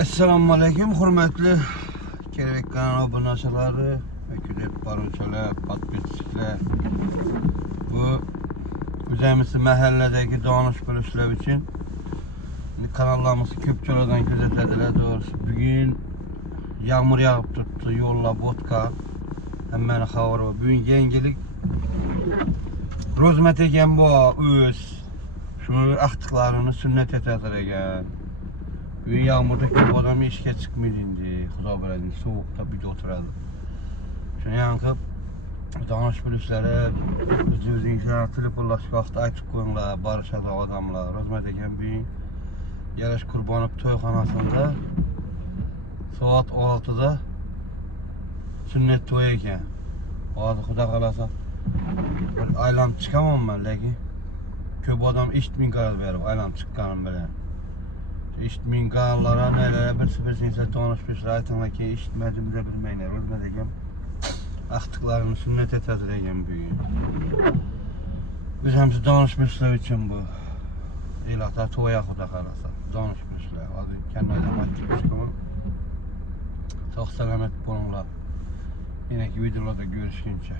Assalamualaikum hürmetli Kelebek kanalı abunachilari ve kuzatib boruvchilar, podpischilar. Bu o'zimiz mahalladagi donish bilishlar uchun kanallarimizni ko'pchilikdan kuzatadilar. Doğrusu bugün yağmur yağıp turibdi, yo'llar bo'tka. Hammani xabari bor. Bugun yangilik Rozmat ekan bu o'z shuni axtiqlarini sunnat etadi ekan. Bugün yağmurda köp adam işe çıkmıyor indi. Xudo biladi, soğukta bir de oturadi. Şunu yankıp danış bilişlere o'zingizga telefonlashga vaqt aytib qo'yinglar, barishadi odamlar. Rozmat ekan bugun Yarash Qurbonov to'yxonasida soat 6'da sünnet to'y ekan. Hozir xudo xolasa bir aylanib chiqaman men, lekin ko'p odam eshitmay qarab berib aylanib chiqqanim bilan. Eshitmay kanallara nelere bir insan tanışmışlar, aytanglar ki eshitmadimizde bilmeyler. Rozmat ekan axtiqlarini sünnet etadi ekan bugün. Biz hamsi danışmışlar için bu. İlahda to'ya xudo xolasa danışmışlar. Hozir kanaldan aytib chiqaman. Sog' salomat bo'linglar. Yine videolarda görüşünce.